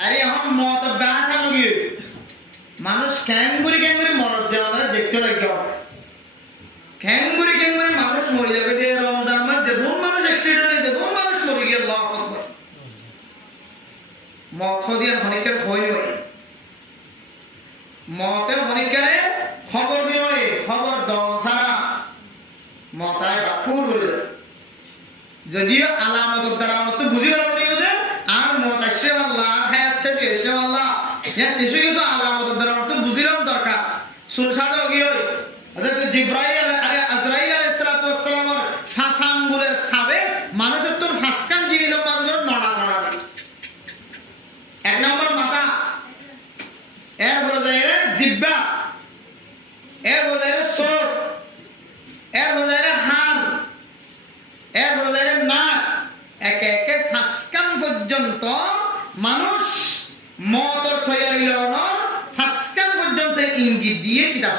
আরে এখন মত বাঁচানো গিয়ে মানুষ ক্যাঙ্গুরি মরদ দেওয়া দেখতে লাগে ক্যাঙ্গুরি মানুষ মরে যাবে যে রমজান মাস যে কোন মানুষ অ্যাক্সিডেন্ট হয়েছে কোন মানুষ মরে গিয়ে আল্লাহু আকবার মত দিয়ে অনেকের হয় নয় মতে অনেকেরে খবর দিন হয় খবর দাও সারা মতায় বাক্য করে দেবে যদিও আলামতের দ্বারা তো বুঝি গেল পরিবর্তে আর মত আসছে আল্লাহ আর হায়াত শেষ হয়েছে আল্লাহ কিছু কিছু আলামতের দ্বারা তো বুঝিলাম দরকার সুলসাদও গিয়ে জিব্রাইল আজরাইল আলাইহিস সালাতু ওয়াস সালামের ফাঁস আঙ্গুলের সাবে মানুষের তোর ফাঁসকান জিনিস বাজবে নড়াচড়া করে এক নম্বর মাথা এরপরে যায় রে জিব্বা এরপরে যায় রে চোখ এরপরে যায় রে হাত এরপরে যায় রে নাক একে একে ফাঁসকান পর্যন্ত মানুষ মতর তৈরি লওয়ার ফাঁসকান পর্যন্ত ইঙ্গিত দিয়ে কিতাব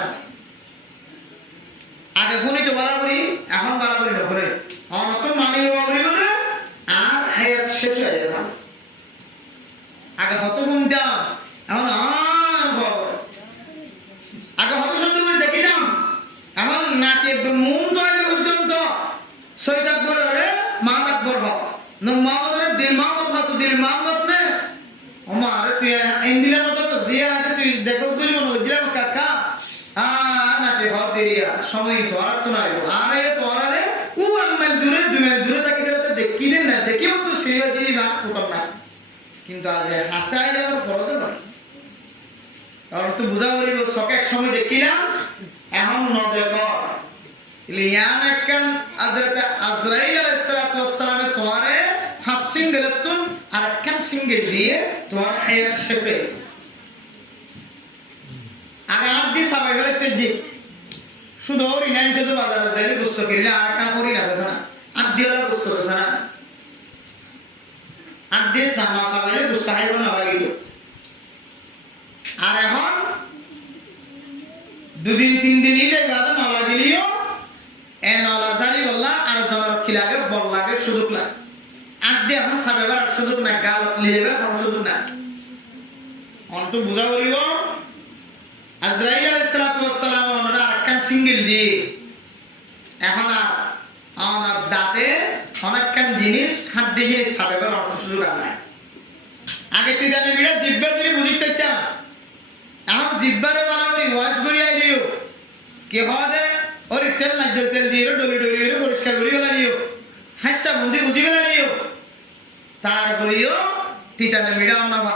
আগে ফোনই তো বলা করি এখন বলা করি না করে অনত মানি বলে আর হায়াত শেষ হয়ে যাবে আগে হত শুনতাম এখন আর খবর আগে হত সুন্দর করে দেখিলাম এখন নাতি মন তৈরি পর্যন্ত সৈয়দ আকবরের মা আকবর হক মোহাম্মদের দিল মোহাম্মদ হক দিল মোহাম্মদ নে আমার তুই ইন্দিলা মতো দিয়া তুই দেখো বলি মনে দিলাম কাকা নাতি হক দেরিয়া সময় তো আর তো নাই আরে তো আরে ও আম্মাল দূরে তাকি দিলে তো দেখি না দেখি মতো সিরিয়া দিই না ফুটল না কিন্তু আজ হাসাই যাওয়ার ফরজ নয় তাহলে তো বুঝা বলিব সক এক সময় দেখিলাম এখন নজর কর লিয়ান একখান হযরত আজরাইল আলাইহিস সালাতু ওয়াস সালামে তোরে ফাঁস সিঙ্গেলতুন আর একখান সিঙ্গেল দিয়ে তোর হায়াত শেপে আগে আদি সবাই গেলে তেজি শুধু ওরি নাইতে তো বাজারে যাইলে বুঝতে করিলে আর একখান ওরি না দেছে না আদি ওলা বুঝতে দেছে না আদি সামনা সবাই বুঝতে হাইব না লাগিল আর এখন দুদিন তিন দিনই যাই বাদা নলা দিলিও এ নলা জারি বললা আর জনরক্ষী লাগে বল লাগে সুযোগ লাগে আড্ডে এখন সাবেবার সুযোগ নাই গাল লিয়েবে কোনো সুযোগ নাই অন্ত বুঝা বলিব আজরাইল আলাইহিস সালাতু ওয়াস সালাম ওনারা আরেকখান সিঙ্গেল দিয়ে এখন আর দাঁতে অনেকখান জিনিস হাড্ডি জিনিস সাবেবার অর্থ সুযোগ আর নাই আগে তুই জানি বিড়া জিব্বা দিলে বুঝি পাইতাম এখন জিব্বারে বানা করি ওয়াশ করি আইলিও কে হওয়া দেয় ওর তেল না তেল দিয়ে ডলি পরিষ্কার করি গেলা নিও হাসা বন্দি বুঝি গেলা নিও তারপরেও তিতানে মিড়াও না বা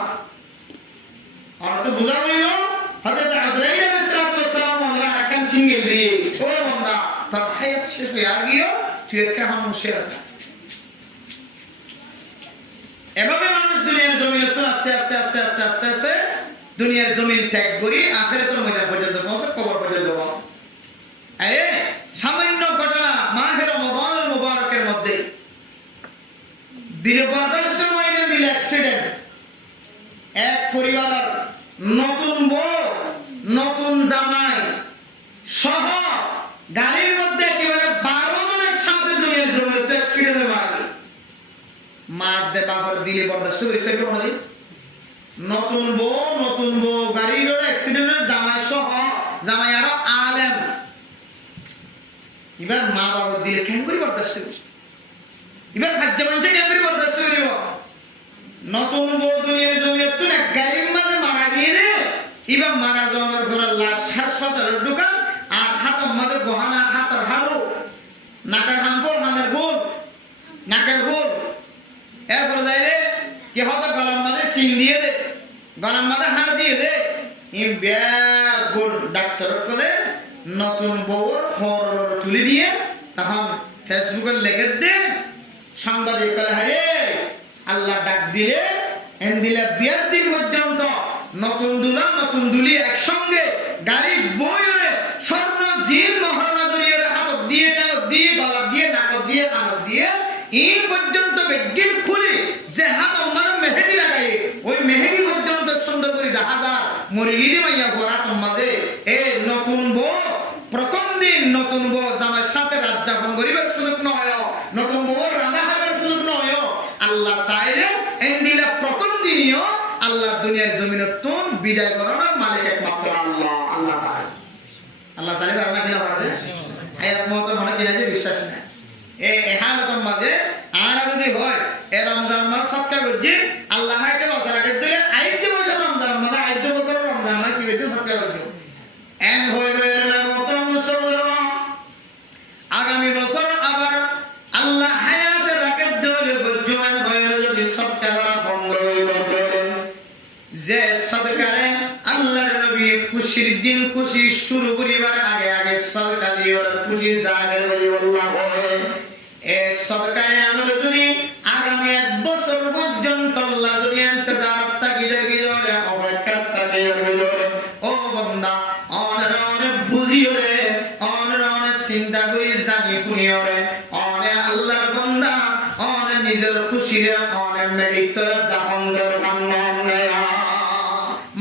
আর তো বুঝা বলিও হযরত আজরাইল আলাইহিস সালাতু ওয়াস সালাম আল্লাহ আকাম সিঙ্গেল দিয়ে ও বান্দা তোর হায়াত শেষ হয়ে গিয়েও তুই একা হামুশে রাখা এভাবে মানুষ দুনিয়ার জমিনে তো আস্তে আস্তে দুনিয়ার জমিন ত্যাগ করি আখিরাতের ময়দান পর্যন্ত পৌঁছে কবর পর্যন্ত পৌঁছে আরে সামান্য ঘটনা মাহে রমাদান মুবারকের মধ্যে দিনে বরদাস্ত হয়নি দিল অ্যাক্সিডেন্ট এক পরিবারের নতুন বউ নতুন জামাই সহ গাড়ির মধ্যে একেবারে 12 জনের সাথে দুনিয়ার জমিনে অ্যাক্সিডেন্ট হয়ে মারা গেল মার দে বাবার দিলে বরদাস্ত করতে পারবে না নতুন বউ গাড়ির অ্যাক্সিডেন্ট হয়ে জামাই সহ জামাই আরো আলেম এবার মা বাবার দিলে কেন করি বরদাস্ত এবার খাদ্য মানুষে কেন করি বরদাস্ত করিব নতুন বউ দুনিয়ার জমিনে তুই এক গাড়ির মাঝে মারা গিয়ে রে এবার মারা যাওয়ার পরে লাশ হাসপাতালের ঢুকান আর হাতের মাঝে গহনা হাতের হারু নাকের হামফল হাতের ফুল নাকের ফুল এরপরে যাই রে কে হয়তো গলার মাঝে সিং দিয়ে দে গলার মাঝে হার দিয়ে দে এই ব্যাগ ডাক্তার করে নতুন বউর হর তুলে দিয়ে তখন ফেসবুকে লেগে দে সাংবাদিক বলে হারে আল্লাহ ডাক দিলে দিলে বিয়ের দিন পর্যন্ত নতুন দুলা নতুন দুলি একসঙ্গে গাড়ি বইরে স্বর্ণ জিন মহারণা দরিয়ে হাত দিয়ে টাকা দিয়ে গলা দিয়ে নাক দিয়ে কান দিয়ে ইন পর্যন্ত বেগিন খুলি যে হাত মানে মেহেদি লাগাই ওই মেহেদি পর্যন্ত সুন্দর করে 10,000 মরিগিরি মাইয়া ভরা মাঝে এ নতুন বউ প্রথম দিন নতুন বউ জামার সাথে রাত যাপন করিবার সুযোগ নয় নতুন বউর রাধা খাবার সুযোগ নয় আল্লাহ চাইলে এন্দিলা প্রথম দিনও আল্লাহ দুনিয়ার জমিনতুন বিদায় করানোর মালিক একমাত্র আল্লাহ। আল্লাহ পারে, আল্লাহ সারি পারে না কিনা পারে? আয়াত মত মনে কিনা যে বিশ্বাস না এই হালতম মাঝে আর যদি হয় এ রমজান মাস সৎকা করছি আল্লাহ হাইতে বছর আগে দিলে আইতে বছর রমজান মানে আইতে বছর রমজান মানে কি হইতো সৎকা করছি এন হইবে না মত মুসলমান আগামী বছর আবার আল্লাহ হায়াতে রাখে দিলে গজ্জমান হইল যদি সৎকা করা বন্ধ হইল যে সদকারে আল্লাহর নবী খুশির দিন খুশি শুরু করিবার আগে আগে সদকা দিও খুশি জাহের করি আল্লাহ এ সদকায়ে আনলে যদি আগামী এক বছর পর্যন্ত আল্লাহ যদি ইন্তজার তাকিদের কি জলে অপেক্ষা থাকে ও বান্দা অনরে বুঝিও রে অনরে চিন্তা করি জানি শুনিও রে অনে আল্লাহর বান্দা অনে নিজের খুশি রে অনে মেডিতর দাহন্দর বান্না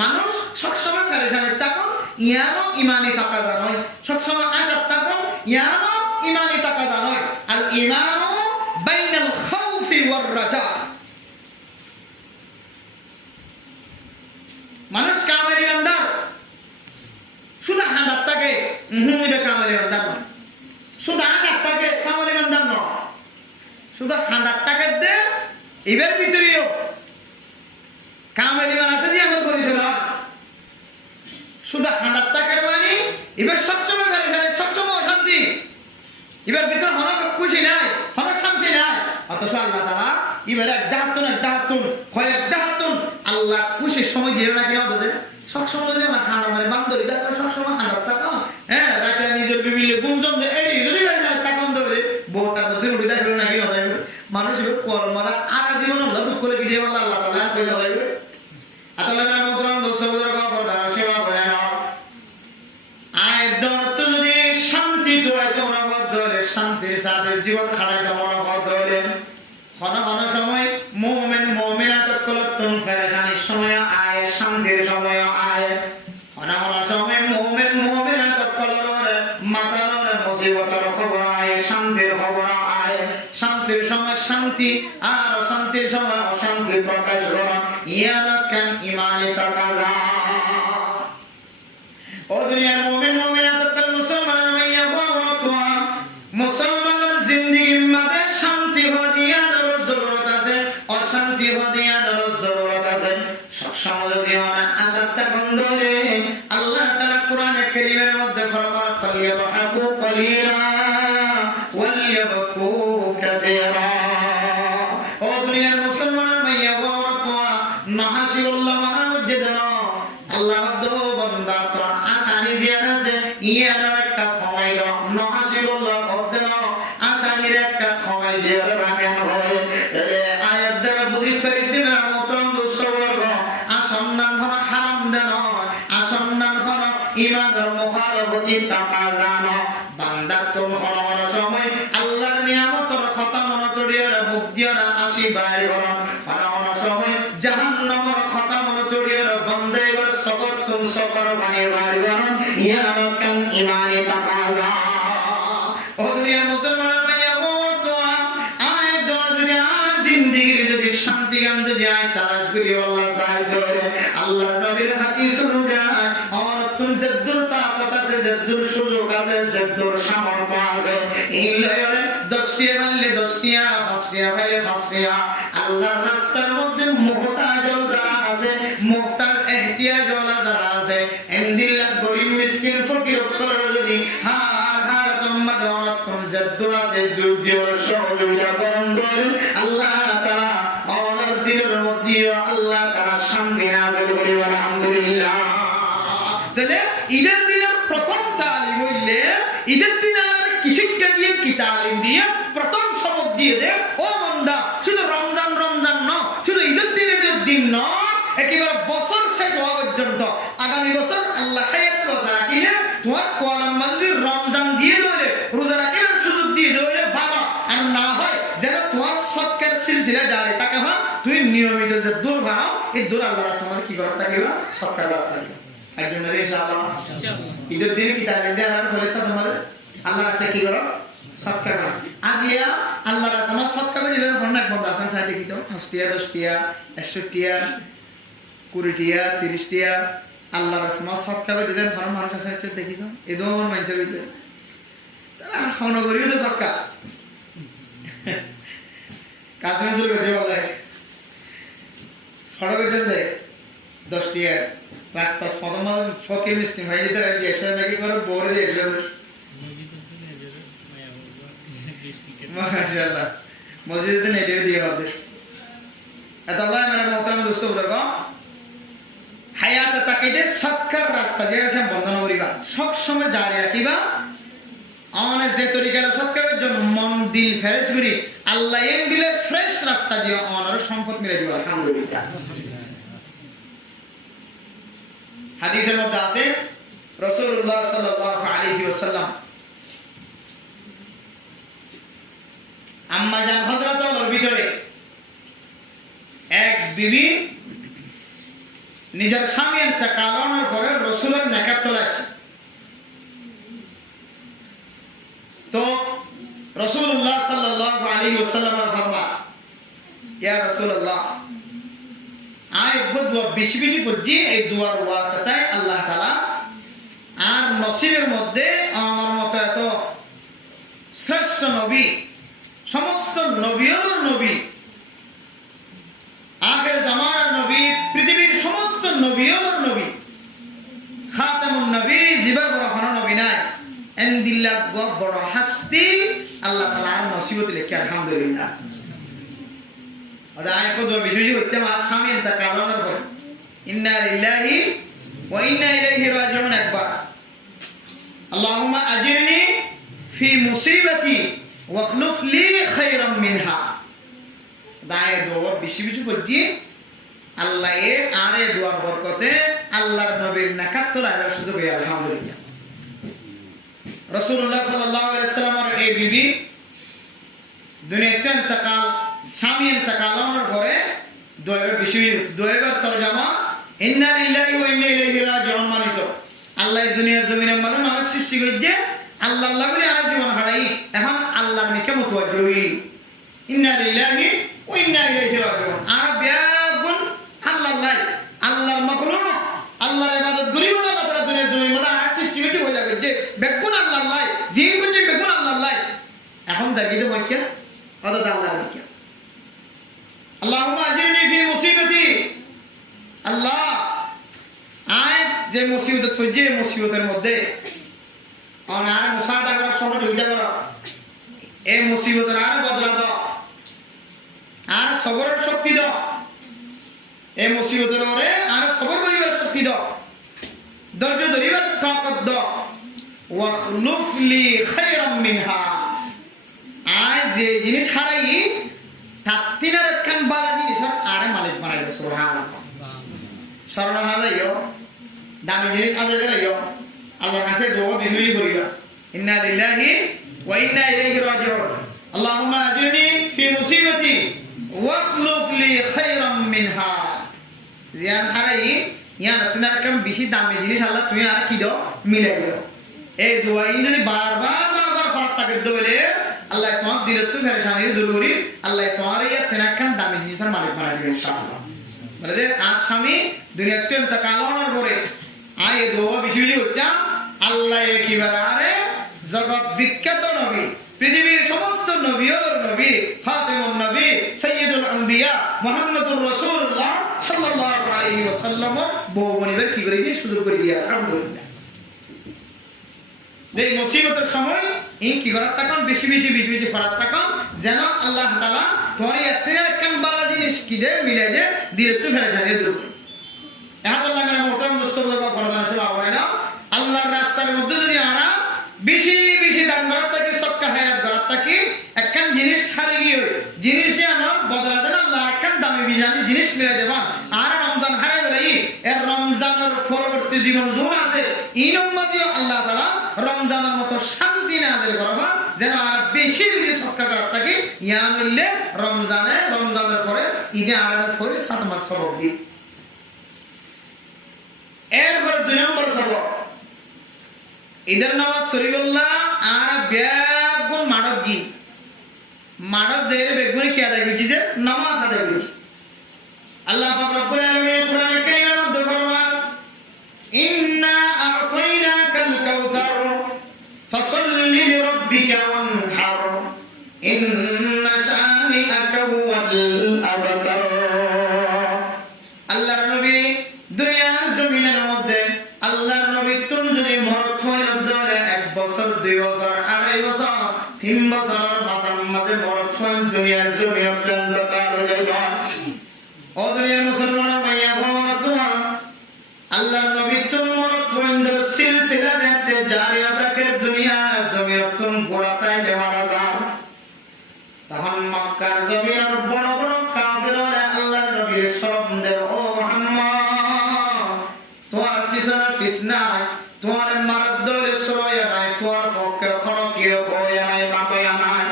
মানুষ সবসময় ফেরেশানির তখন ইয়ানো ইমানি তাকা জানোই সবসময় আশার তখন ইয়ানো ইমানি তাকা জানোই আল ইমানু বাইনাল খাউফি ওয়ার রাজা মানুষ কামেল ইমানদার শুধু হাদাত থাকে এটা কামেল ইমানদার নয় শুধু আশার থাকে কামেল ইমানদার নয় শুধু হাদাত থাকে দে এবার ভিতরেও কামেল ইমান আছে দিয়ে আমার পরিচয় নয় শুধু হাঁদার টাকার মানে এবার সবসময় ফেরেশানি সবসময় অশান্তি এবার ভিতরে হন খুশি নাই হন শান্তি নাই অথচ আল্লাহ তাআলা এবার একটা হাতুন হয় একটা হাতুন আল্লাহ খুশির সময় দিয়ে না কিনা হতেছে সবসময় যদি আমরা হাঁদার বান্দরি দেখো সবসময় হাঁদার টাকা হ্যাঁ রাতে নিজের বিবিলে গুঞ্জন যে এড়ি যদি টাকা দেবে বউ তার মধ্যে উঠে দেখবে না কিনা হবে মানুষ এবার কর্মদা আর জীবন আল্লাহ দুঃখ করে কি দিয়ে আল্লাহ তাআলা কইলে হবে আতালে মেরা মোহতরম দোস্তবুজুর্গ গফরদার সেবা করে না আয়দনত যদি শান্তি দোয়াইতে মনোবদ্ধ হলে শান্তির সাথে জীবন খাড়াইতে মনোবদ্ধ হলে ক্ষণ ক্ষণ সময় মুমিন মুমিনাত কলতুন ফেরেশানির সময় আয় শান্তির সময় আয় ক্ষণ ক্ষণ সময় মুমিন মুমিনাত কলর মাতার মুসিবতের খবর আয় শান্তির খবর আয় শান্তির সময় শান্তি আর অশান্তির সময় অশান্তি প্রকাশ করা ইয়ালাকান ইমানে তাকালা ও দুনিয়ার মুমিন মুমিনাত কল মুসলমান মাইয়া ওয়াতওয়া মুসলমানের জিন্দেগির মধ্যে শান্তি হদিয়ার জরুরত আছে অশান্তি হদিয়ার জরুরত আছে সবসময় যদি আমরা আশাটা বন্ধ হলে আল্লাহ তাআলা কোরআনে কারীমের মধ্যে ফরমান ফালিয়াবহাকু কলিলা ওয়ালিয়াবকু কাসীরা ও দুনিয়ার মুসলমানের মাইয়া ওয়াতওয়া নাহাসিউল্লাহ মারাজ্জিদান আল্লাহ দো বান্দা তো আশানি জিয়ান আছে ইয়ানার একটা সময় দাও নাহাসিউল্লাহ বলতেন আশানির একটা সময় দিয়ে রাখেন হয় এলে আয়াত দ্বারা বুঝি ফেরিত দিবেন মোহতরম দোস্তবর্গ আসন্নান হন হারাম দেন আসন্নান হন ইমানের মুখারবতি তাকাজান বান্দার তো হন সময় আল্লাহর নিয়ামতের কথা মনে করিয়া মুক্তির আসি বাইরে হন সময় জাহান্নামের কথা মনে করিয়া বান্দা এবার সবর তুম সবর বানিয়ে বাইরে ইয়ালাকান ইমানে তাকাজা ও দুনিয়ার মুসলমানের ভাইয়া বলতোয়া আয় দর যদি আর জিন্দেগির যদি শান্তি গান যদি আয় তালাশ করি আল্লাহ সাহায্য করে আল্লাহর নবীর হাদিস অনুযায়ী আমার তুম জেদ্দুর তাকত আছে জেদ্দুর সুযোগ আছে জেদ্দুর সামর্থ্য আছে এই লয়রে 10 টিয়া মানলে 10 টিয়া 5 টিয়া ভাইলে 5 টিয়া আল্লাহর রাস্তার মধ্যে মুহতাজ যারা আছে মুহতাজ ইহতিয়াজ ওয়ালা যারা আছে ইনদিল্লাহ গরিব মিসকিন ফকির করে যদি জেদ্দুর আছে দুর্দিয়র সহযোগিতা করুন আল্লাহ তাআলা আমার দিলের মধ্যে আল্লাহ তাআলা শান্তি নাযিল করি আলহামদুলিল্লাহ তাহলে ঈদের দিনের প্রথম তালিম হইলে ঈদের দিন আর কি শিক্ষা দিয়ে কি তালিম দিয়ে প্রথম সবক দিয়ে দে ও বান্দা শুধু রমজান রমজান না শুধু ঈদের দিন না একেবারে বছর শেষ হওয়া পর্যন্ত আগামী বছর আল্লাহ হায়াত বছর রাখিলে তোমার কোয়ালাম যদি রমজান দিয়ে দেবে রোজা রাখিলে সুযোগ দিয়ে দেবে ভালো আর না হয় যেন তোমার সৎকার সিলসিলা জারি থাকে হয় তুই নিয়মিত যে দূর বানাও এই দূর আল্লাহর আসমানে কি করার থাকিবা সৎকার করার থাকিবা একজন নবী ইনশাআল্লাহ ঈদের দিনে কি তালিম দেয়া আর ফলেছা তোমাদের আল্লাহর কাছে কি করো সৎকার করো আজ ইয়া আল্লাহর আসমানে সৎকার করে যেন অনেক বন্ধ আছে সাইডে কি তো 5 টিয়া 10 টিয়া 100 টিয়া 20 টিয়া 30 টিয়া আল্লাহ রাসমা সৎকা করে দিতেন কারণ মানুষ আছে একটা দেখিছ এদম মানুষের ভিতরে তাহলে আর খাওয়ানো করিও তো সৎকা কাজ মেজুর করতে বলে খড় করতে দেয় 10 টিয়া রাস্তার ফকির মিসকিন ভাই যেতে রাখি 100 নাকি করে বড় দিয়ে 100 মাশাআল্লাহ মসজিদে নেড়ে দিয়ে বাদে এত আল্লাহ মেরা মোহতারাম দোস্ত বুজুর্গ হায়াত তাকিদে সৎকার রাস্তা যে আছে বন্ধন করিবা সব সময় জারি রাখিবা অনে যে তরিকালে সৎকার জন্য মন দিল ফ্রেশ করি আল্লাহ এন দিলে ফ্রেশ রাস্তা দিও অনার সম্পদ মিলে দিবা আলহামদুলিল্লাহ হাদিসের মধ্যে আছে রাসূলুল্লাহ সাল্লাল্লাহু আলাইহি ওয়াসাল্লাম আম্মা জান হযরত ওমর ভিতরে এক বিবি নিজের স্বামী ইন্তেকালের পরে রাসূলের নিকট চলে আসে তো রাসূলুল্লাহ সাল্লাল্লাহু আলাইহি ওয়াসাল্লামের ফরমান ইয়া রাসূলুল্লাহ আই দোয়া বেশি বেশি পড়ছি এই দোয়ার ওয়াসিতায় আল্লাহ তাআলা আর নসিবের মধ্যে আমার মতো এত শ্রেষ্ঠ নবী সমস্ত নবীর নবী আখির জামানার নবী পৃথিবীর সমস্ত নবীর নবী খাতামুন নবী জিবার বড় হন নবী নাই এন্দিল্লাহ বড় হাস্তি আল্লাহ তাআলার নসিবত লেখে আলহামদুলিল্লাহ আদায় কো দো বিশেষ হইতে মা স্বামী ইন্তেকালের পর ইন্না লিল্লাহি ওয়া ইন্না ইলাইহি রাজিউন একবার আল্লাহুম্মা আজিরনি ফি মুসিবাতি ওয়াখলুফ লি খায়রাম মিনহা দায় দোয়া বেশি বেশি পড়ছি আল্লাহ এ আরে দোয়ার বরকতে আল্লাহর নবীর নাকাত তোলার সুযোগ হয় আলহামদুলিল্লাহ রাসূলুল্লাহ সাল্লাল্লাহু আলাইহি ওয়াসাল্লামের এই বিবি দুনিয়াতে ইন্তেকাল স্বামী ইন্তেকালের পরে দোয়ার বেশি দোয়ার তরজমা ইন্না লিল্লাহি ওয়া ইন্না ইলাইহি রাজিউন মানিত আল্লাহ দুনিয়ার জমিনের মধ্যে মানুষ সৃষ্টি করেছে আল্লাহ আল্লাহ বলে আর জীবন হারাই এখন আল্লাহর মিকে মুতওয়াজ্জিহ হই ইন্না লিল্লাহি ওয়া ইন্না ইলাইহি রাজিউন আর বেগুন আল্লাহ আল্লাহর মাখলুক আল্লাহর ইবাদত করি বলে আল্লাহ তাআলা দুনিয়ার জমিনের মধ্যে আর সৃষ্টি হইতে হয়ে যাবে যে বেগুন আল্লাহ জিন গুণ যে বেগুন আল্লাহ এখন জাগিতে মক্কা অত আল্লাহর মিকে আল্লাহুম্মা আজিরনি ফি মুসিবাতি আল্লাহ আয় যে মুসিবত হইছে মুসিবতের মধ্যে আর মুসাদা করার সময় দুইটা করো এই মুসিবতের আর বদলা দাও আর সবরের শক্তি দাও এই মুসিবতের ওরে আর সবর করিবার শক্তি দাও ধৈর্য ধরিবার তাকত দাও ওয়াখলুফ লি খায়রাম মিনহা আয় যে জিনিস হারাই তাত্তিনার একখান বালা জিনিস আর মালিক বানাই দাও সুবহানাল্লাহ শরণ হাজাইও দামি জিনিস আজে করাইও আল্লাহর কাছে দোয়া বিজলি করিবা ইন্না লিল্লাহি ওয়া ইন্না ইলাইহি রাজিউন আল্লাহুম্মা আজিরনি ফি মুসিবাতি ওয়াখলুফ লি খায়রাম মিনহা জিয়ান হারাই ইয়ান তিনার কাম বেশি দামি জিনিস আল্লাহ তুমি আর কি দাও মিলাই দাও এই দোয়া যদি বারবার পড়া থাকে দলে আল্লাহ তোমার দিলে তো ফেরেশানির দূর করি আল্লাহ তোমার এই তিনার কাম দামি জিনিসের মালিক বানাই দিবেন ইনশাআল্লাহ বলে যে আর স্বামী দুনিয়াতে ইন্তেকালের পরে আয় দোয়া বেশি বেশি হইতা আল্লাহ একেবারে জগৎ বিখ্যাত নবী পৃথিবীর সমস্ত নবীর নবী খাতামুন নবী সাইয়্যিদুল আম্বিয়া মুহাম্মদুর রাসূলুল্লাহ সাল্লাল্লাহু আলাইহি ওয়াসাল্লাম বউ বনিবার কি করে দিয়ে সুযোগ করে দিয়া আলহামদুলিল্লাহ এই মুসিবতের সময় ইন কি করার তখন বেশি ফরাত তখন যেন আল্লাহ তাআলা তোর এতের কান বালা জিনিস কি দে মিলাই দে দিলে তো ফেরেশানি দূর করে আল্লাহ মেরা মোহতারাম দোস্তরা ফরমান সব আওয়ারে না আল্লাহর রাস্তার মধ্যে যদি আরা বেশি দান করার থাকি সদকা খায়রাত করার থাকি একখান জিনিস ছাড়ি গিয়ে জিনিসে আমার বদলা দেন আল্লাহ একখান দামি বিজানি জিনিস মিলাই দেবা আর রমজান হারাই বেলাই এর রমজানের পরবর্তী জীবন জোন আছে ইনম মাঝিও আল্লাহ তাআলা রমজানের মতো শান্তি নাযিল করবা যেন আর বেশি সদকা করার থাকি ইয়া মিললে রমজানের পরে ঈদে আরামের পরে 7 মাস সবক দি এরপর 2 নম্বর সবক ঈদের নামাজ শরীফুল্লাহ আর বেগুন মাড়ত গি মাড়ত যেরে বেগুনি কি আদায় করছি যে নামাজ আদায় করছি আল্লাহ পাক রব্বুল আলামিন কোরআনে কারীমে আল্লাহর নবী দুনিয়ার জমিনের মধ্যে আল্লাহর নবী তুমি যদি মরত হয়ে ধরে 1 বছর 2 বছর 2.5 বছর 3 বছরের মাথার মাঝে মরত হয়ে দুনিয়ার জমিনে অন্ধকার হয়ে যায়। ও দুনিয়ার মুসলমানের ভাইয়া বোনেরা, আল্লাহর নবী তুমি মরত হয়ে সিলসিলা যেতে জারি থাকে দুনিয়ার জমিনে তুমি গোড়াতায় যে মারা যায়। তখন মক্কার জমিনের বড় বড় কাফেররা আল্লাহর নবীর শরম দেয়, ও মুহাম্মদ তোমার পিছনে ফিসনা তোমার মারার দলে সরয় নাই, তোমার পক্ষে খরকিয়ে হয়ে নাই, মাতয়া নাই,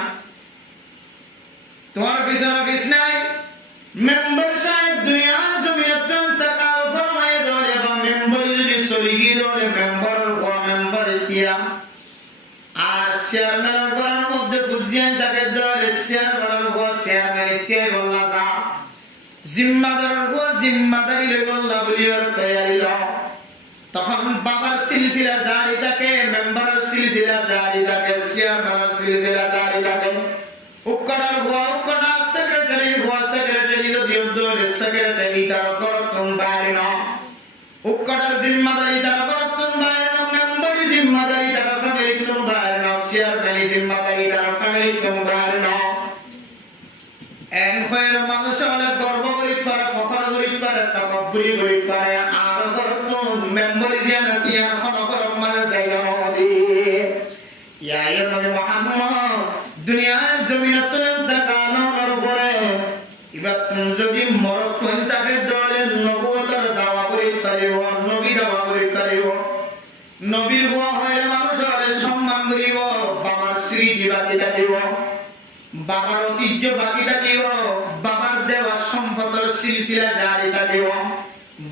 তোমার পিছনে ফিসনা মেম্বার সাহেব দুনিয়ার জমিনে ইন্তেকাল ফরমায়ে দেয় এবং মেম্বার যদি চলে গিয়ে মেম্বারের হওয়া মেম্বারের তিয়া আর চেয়ারম্যানের ঘরের মধ্যে ফুজিয়ান তাকে দেওয়ালে চেয়ারম্যানের হওয়া চেয়ারম্যানের তিয়া বললা যা জিম্মাদারের হওয়া জিম্মাদারি লই বললা বলিয়ার তৈরি ল। তখন বাবার সিলসিলা জারি থাকে, মেম্বারের সিলসিলা জারি থাকে, চেয়ারম্যানের সিলসিলা জারি থাকে, উকড়ার হওয়া উকড়া সেক্রেটারি হওয়া সেক্রেটারি যদি দলে সেক্রেটারি তার করতন বাইরে না, উকড়ার জিম্মাদারি তার করতন বাইরে না, মেম্বারের জিম্মাদারি তার ফ্যামিলি কোন বাইরে না, চেয়ারম্যানের জিম্মাদারি তার ফ্যামিলি কোন বাইরে না। এন খয়ের মানুষ হলে গর্ব করি পারে, ফখর করি পারে, তাকাব্বুরি করি পারে, আর করতন মেম্বারি জিয়ান আসিয়া খনকর মানে জায়গা নদী ইয়া নবী মুহাম্মদ দুনিয়ার জমিনে তুলেন তাকানোর পরে এবার তুমি যদি মরত হন তাকে দলে নবুয়তের দাওয়া করে পারিব, নবী দাওয়া করে পারিব, নবীর হওয়া হয়ে মানুষ হলে সম্মান করিব, বাবার স্মৃতি বাকি থাকিব, বাবার ঐতিহ্য বাকি থাকিব, বাবার দেওয়া সম্পদের সিলসিলা জারি থাকিব,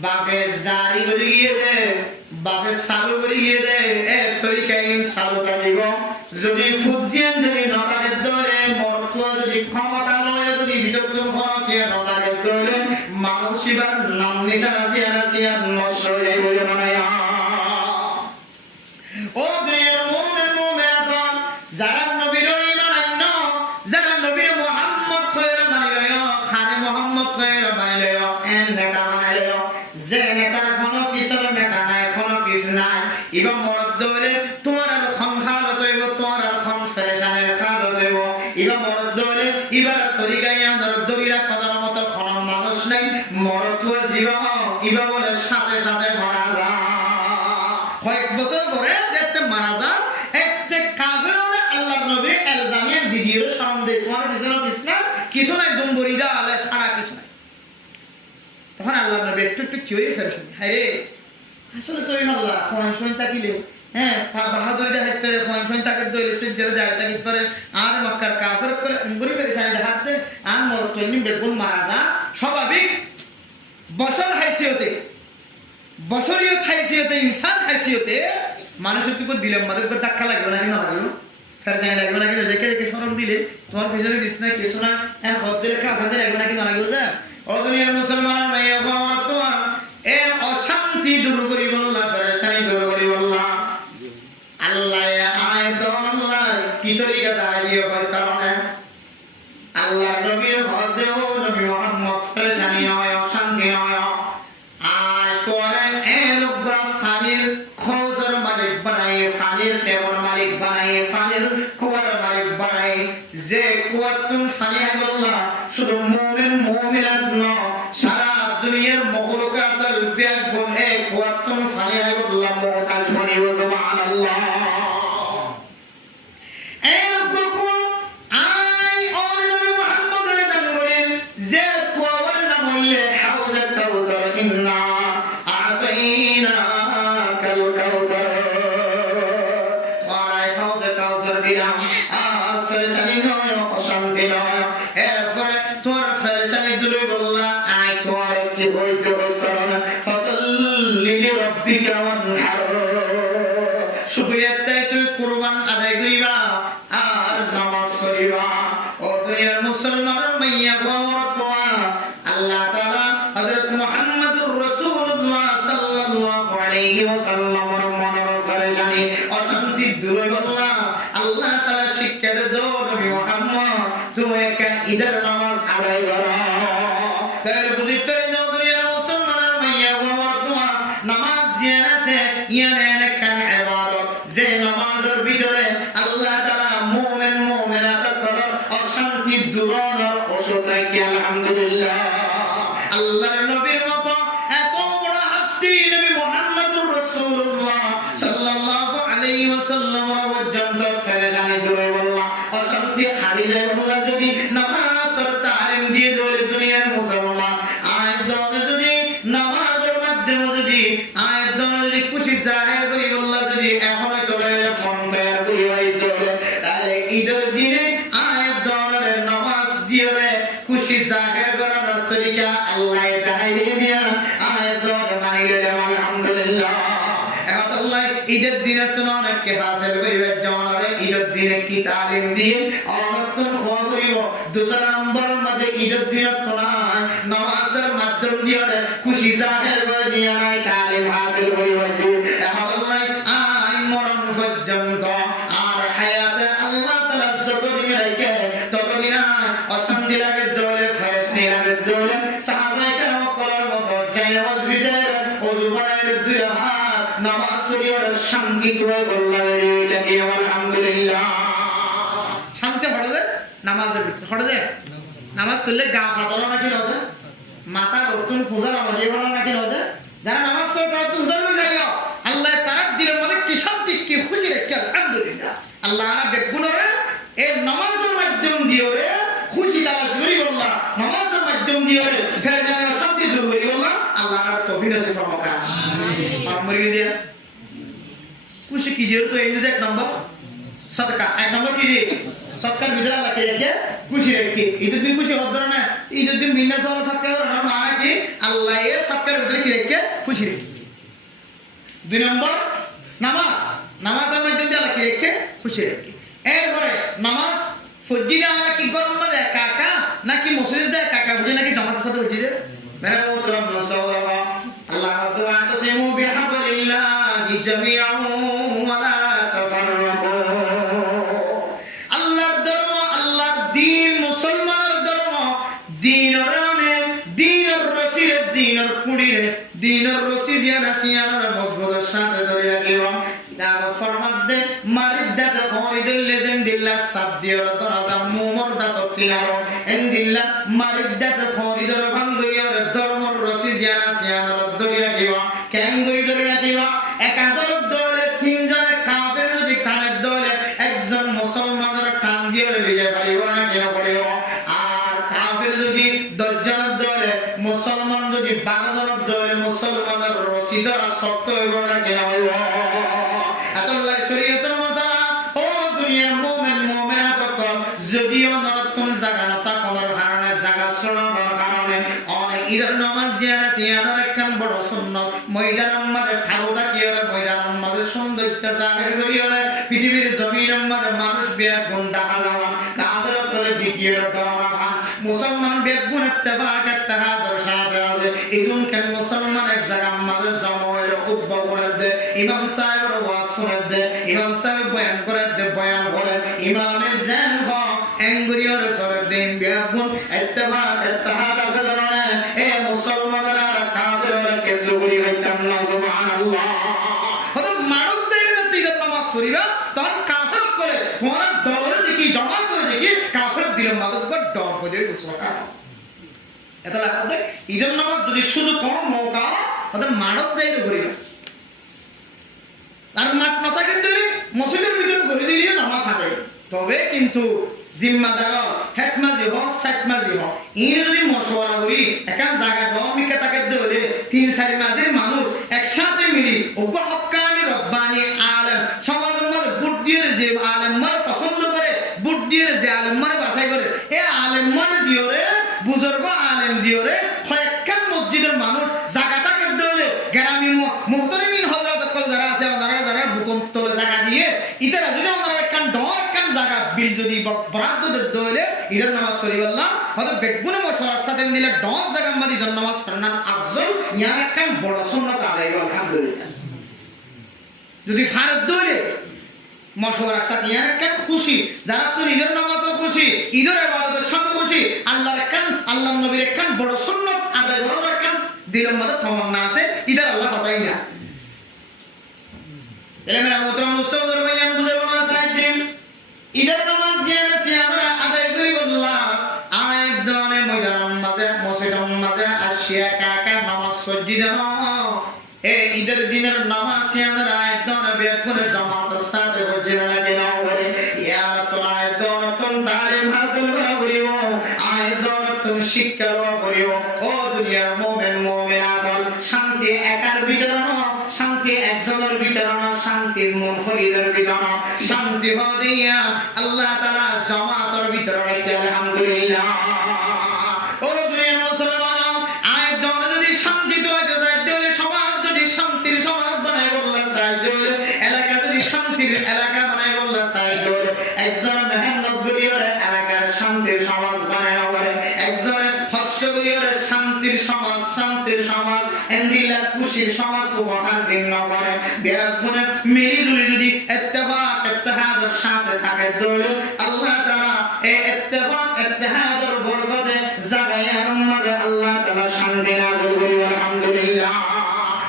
বাপে জারি করে গিয়ে দে, বাপে চালু করে গিয়ে দে, এর তরিকায় চালু থাকিব। যদি ফুজিয়ান যদি নকারের দলে মরত যদি ক্ষমতা লয় যদি বিচক্ষণ ফরকে নকারের দলে মানুষ এবার নাম নিশানা জিয়া নষ্ট হয়ে যাইব জানায়া। ও দুনিয়ার মুমিন মুমিনাত যারা নবীর ঈমান আনন, যারা নবীর মুহাম্মদ হয়ে মানিলয়, খানে মুহাম্মদ হয়ে মানিলয়, এন নেতা মানিলয়, যে নেতার কোনো পিছনে নেতা নাই, কোনো পিছ নাই, ইবা মরদ দলে তোমার আর খন খালত হইব, তোমার আর খন ফেরেশানের খালত হইব, ইবা মরদ দলে ইবার তরিকায় আন্দর দরিরা কদর মতো খন মানুষ নাই, মরদ হয়ে জীবন ইবা বলে সাথে সাথে মারা যায়। কয়েক বছর পরে যেতে মারা যায়, এতে কাফের হলে আল্লাহর নবী এলজামিয়ান দিদির সামনে তোমার পিছনে পিছনা কিছু নাই, দুম্বরি দা আলে ছাড়া কিছু নাই। তখন আল্লাহর নবী একটু একটু কি হয়ে ফেরেছেন, হ্যাঁ রে আসলে তুই আল্লাহ ফোন শুনে তাকিলে হ্যাঁ বাহাদুরি দেখাতে পারে, ফোন শুনে তাকে দইলে সিজরে জারে তাকিতে পারে, আর মক্কার কাফের করে আঙ্গুরি ফেরেছানি দেখাতে আর মোর তৈনি বেগুন মারা যা স্বাভাবিক বছর হাইসিয়তে, বছরীয়ত হাইসিয়তে, ইনসান হাইসিয়তে মানুষের তুই দিলাম মাদের ধাক্কা লাগবে নাকি না লাগবে, ফেরেছানি লাগবে নাকি না, যেকে রেখে সরম দিলে তোমার পিছনে বিছনা কিছু না হ্যাঁ ঘর দিলে আপনাদের লাগবে নাকি না লাগবে। যা ও দুনিয়ার মুসলমানের ভাইয়া বোনেরা, তোমার এর অশান্তি দূর করি বললা, ফেরেশানি দূর করি বললা, আল্লাহ আয়াত আল্লাহ কি তরিকা দাঁড়িয়ে হয় কারণে আল্লাহ নবীর হদেও নবী মুহাম্মদ ফেরেশানি হয়, অশান্তি হয়, আর তোরে এ লোকরা ফানির খোঁজের মালিক বানায়, ফানির টেবর মালিক বানায়, ফানির কুয়ার মালিক বানায়, যে কুয়ার তুমি ফানি হয় বললা শুধু মুমিন মুমিনাত না, সারা দুনিয়ার মখলুকাতুল বিয়াগুন এক ওয়াক্তুন ফানি হয় বললা মুতাল বনি সুবহানাল্লাহ। এই কুয়া আই ওই নবী মুহাম্মদের দান করেন, যে কুয়ার নাম হইলে হাউজে কাউসার, ইন্না আতাইনা কাল কাউসার, তোরাই হাউজে কাউসার দিলাম, আর ফেরেশানি নয়, অশান্তি নয়, এরপরে তোর ফেরেশানি দূরে বললা আই তোর কি হইতে হইতে ফাসাল্লি লিরাব্বিকা ওয়ানহার, শুকরিয়া রাসূলুল্লাহ সাল্লাল্লাহু আলাইহি ওয়াসাল্লাম পর্যন্ত ফেরেশানি দূরে বললাম অশান্তি হারিয়ে বললা যদি নামাজের তালিম দিয়ে দৌড়ে দুনিয়ার মুসলমান আয়াত দনে যদি নামাজের মাধ্যমে যদি আয়াত দনে যদি খুশি জাহির করি বললা যদি এখন চলে ফোন তৈরি করি হয়তো তাহলে ঈদের দিনে আয়াত দনের নামাজ দিয়ে খুশি জাহির করার তরিকা আল্লাহ তাআলা দিয়া আয়াত দন মাইলে আলহামদুলিল্লাহ এখন আল্লাহ ঈদের দিনে তো অনেককে হাসিল করিবে জনরে ঈদের দিনে কি তালিম দিয়ে অনন্তন হওয়া করিব দুসরা নম্বরের মধ্যে ঈদের দিনে তো নামাজের মাধ্যম দিয়ে খুশি জাহির করে দিয়া নাই তালিম হাসিল করিব এখন আল্লাহ আই মরণ পর্যন্ত আর হায়াতে আল্লাহ তাআলা যতদিন রাখে ততদিন অশান্তি লাগে দলে ফেরেশতা লাগে দলে সাহাবায়ে কেরাম করার মতো জায়েজ বিষয় ওযু বানায় দুই হাত নামাজ পড়িয়া শান্তি করে বললাম আলহামদুলিল্লাহ শান্তি হড়ে নামাজের ভিতরে হড়ে নামাজ পড়লে গা ফাটানো নাকি নদে মাথা রতুন ফুজার আমাদের বানা নাকি নদে যারা নামাজ পড়ে তারা তো ফুজার হয়ে যায় আল্লাহ তারা দিলের মধ্যে কি শান্তি কি খুশি রেখে আলহামদুলিল্লাহ আল্লাহ বেগুনরে এই নামাজের মাধ্যম দিয়ে খুশি তারা জুরি বললাম নামাজের মাধ্যম দিয়ে ফেরে যায় শান্তি দূর হয়ে বললাম আল্লাহ তৌফিক আছে ফরমাকা মরে গেছে খুশি কি দিয়ে তো এই এক নম্বর সদকা এক নম্বর কি দিয়ে সদকার ভিতরে আল্লাহকে রেখে খুশি রেখে ঈদের দিন খুশি হওয়ার না ঈদের দিন মিন্না সওয়াল সদকা করার মানা কি আল্লাহ এ সদকার ভিতরে কি রেখে খুশি রেখে দুই নম্বর নামাজ নামাজের মাধ্যমে দিয়ে আল্লাহকে রেখে খুশি রেখে এরপরে নামাজ ফজিলে আমরা কি করব মানে কাকা নাকি মসজিদে দেয় কাকা বুঝে নাকি জামাতের সাথে মসজিদে মেরা মোহতরম মুসল্লাহ আল্লাহ তাআলাসিমু বিহাবলিল্লাহি জামিআন ওয়া লা তাফাররাকু আল্লাহর ধর্ম আল্লাহর দ্বীন মুসলমানের ধর্ম দ্বীনের রানে দ্বীনের রশির দ্বীনের কুড়িরে দ্বীনের রশি জিয়ানা সিয়ানের মজবুতের সাথে ধরে রাখিব কিতাবত ফরমাদে মারিদাত খরিদুল লেজেন্দিল্লাহ সাবদিয়র দরাজা মুমরদাত তিলারো এন্দিল্লাহ মারিদাত খরিদুল বান্দরিয়র ধর্মর রশি জিয়ানা সিয়ানের ধরে রাখিব কেন ধরে রাখিব একাদল দলে তিনজনে কাফের যদি টানের দলে একজন মুসলমানের টান দিয়ে লিয়ে পারিব না কেন পারিব আর কাফের যদি 10 জনের দলে মুসলমান যদি 12 জনের দলে মুসলমানের রশি ধরা শক্ত হইব না কেন হইব আল্লাহ শরীয়তের মশালা ও দুনিয়ার মুমিন মুমিনাত কল যদিও নরতুন জায়গা না তা কোন কারণে জায়গা শোনানোর কারণে অনেক ঈদের নামাজ জিয়ানা সিয়ানার একখান বড় সুন্নাত ময়দানের মাঝে ঠাকুরটা কি হলে ময়দানের মাঝে সৌন্দর্য জাহির করি হলে পৃথিবীর জমিনের মাঝে মানুষ বিয়ার গুণ দেখালাম কাফের করে বিকিয়ে দেওয়া মুসলমান বেগুন ইত্তেফাক ইত্তেহাদের সাথে আছে ইদুন কেন মুসলমান এক জায়গার মাঝে জমায়ের খুতবা করে দে ইমাম সাহেবের ওয়াজ শুনে দে ইমাম সাহেব বয়ান করে দে বয়ান করে ইমামে জান হ এঙ্গুরিয়র সরে দিন বেগুন ইত্তেফাক ইত্তেহাদ আছে জানে এ মুসলমানরা কাফেররা কে সুবরি হইতাম না সুবহানাল্লাহ হতো মানব সাইরে দিকে নামাজ পড়িবা তখন কাফের করে তোমরা দৌড়ে দেখি জমা করে দেখি কাফের দিলে মাদক ডর হয়ে যাবে সুবহানাল্লাহ এটা লাগবে ঈদের নামাজ যদি সুযোগ কম মৌকা ওদের মানব সাইরে করিবা আর মাঠ না থাকে তৈরি মসজিদের ভিতরে করে দিয়ে নামাজ হবে তবে কিন্তু জিম্মাদার হেডমাজি হোক সাইটমাজি হোক ইনি যদি মশওয়ারা করি একান জায়গা ডমিকে তাকে হলে 3-4 মাসের মানুষ একসাথে মিলি ওগ হক্কানি রব্বানি আলেম সমাজের মধ্যে বুট দিয়ে যে আলেম মার পছন্দ করে বুট দিয়ে যে আলেম মার বাছাই করে এ আলেম মার দিওরে বুজুর্গ আলেম দিওরে একখান মসজিদের মানুষ জায়গা তাকে হলে গ্রামী মুহতারিমিন হযরত কল যারা আছে ওনারা যারা বুকম তোলে জায়গা দিয়ে ইতারা যদি ওনারা একখান ডর একখান জায়গা বিল যদি বরাদ্দ দইলে ঈদের নামাজ পড়িবাল্লাহ হয়তো বেগুনে মশওয়ারার সাথে দিলে 10 জায়গা মধ্যে ঈদের নামাজ পড়ার আফজল ইয়ার একখান বড় সুন্নাত আদায় আলহামদুলিল্লাহ যদি ফারদ দইলে মশওয়ারার সাথে ইয়ার একখান খুশি যারা তো ঈদের নামাজের খুশি ঈদের ইবাদতের সাথে খুশি আল্লাহর একখান আল্লাহর নবীর একখান বড় সুন্নাত আদায় করার একখান দিলের মধ্যে তামান্না আছে ঈদের আল্লাহ হতাই না এলে মেরা মোহতরম মুস্তাফার ভাইয়ান বুঝে বলা সাইদিন ঈদের নামাজ জিয়ারা সিয়ারা আদায় করি বললাম আয়ের দনে ময়দানের মাঝে মসজিদের মাঝে আসিয়া কাকা নামাজ সজ্জিদে এই ঈদের দিনের নামাজ সিয়াদের আয়াত দনা বেকুনে জামাতের সাথে বজিরা লাগে না বলে ইয়া রাতুল আয়াত দনা তুম তালিম হাসিল করিও আয়াত দনা তুম শিক্ষা করিও ও দুনিয়ার মুমিন মুমিনাত শান্তি একার ভিতরে না শান্তি একজনের ভিতরে না শান্তি মুনফরিদের ভিতরে না শান্তি হদিয়া আল্লাহ তাআলা জামাতের ভিতরে রাখে আলহামদুলিল্লাহ ও দুনিয়ার মুসলমান আয়াত দনা যদি শান্তি দইতে যায় তাহলে সমাজ যদি শান্তির সমাজ বানায় বললা চাই তাহলে এলাকা যদি শান্তির এলাকা বানায় বললা চাই তাহলে একজন মেহনত করিয়ে এলাকার শান্তির সমাজ বানায় বলে একজন কষ্ট করিয়ে শান্তির সমাজ এন্দিলা খুশির সমাজ উপহার দিন না করে বেগুনে মিলিজুলি যদি ইত্তেফাকের সাথে থাকে তাহলে আল্লাহ তাআলা এই ইত্তেফাকের বরকতে জাগায়ার মাঝে আল্লাহ তাআলা শান্তি নাযিল করি আলহামদুলিল্লাহ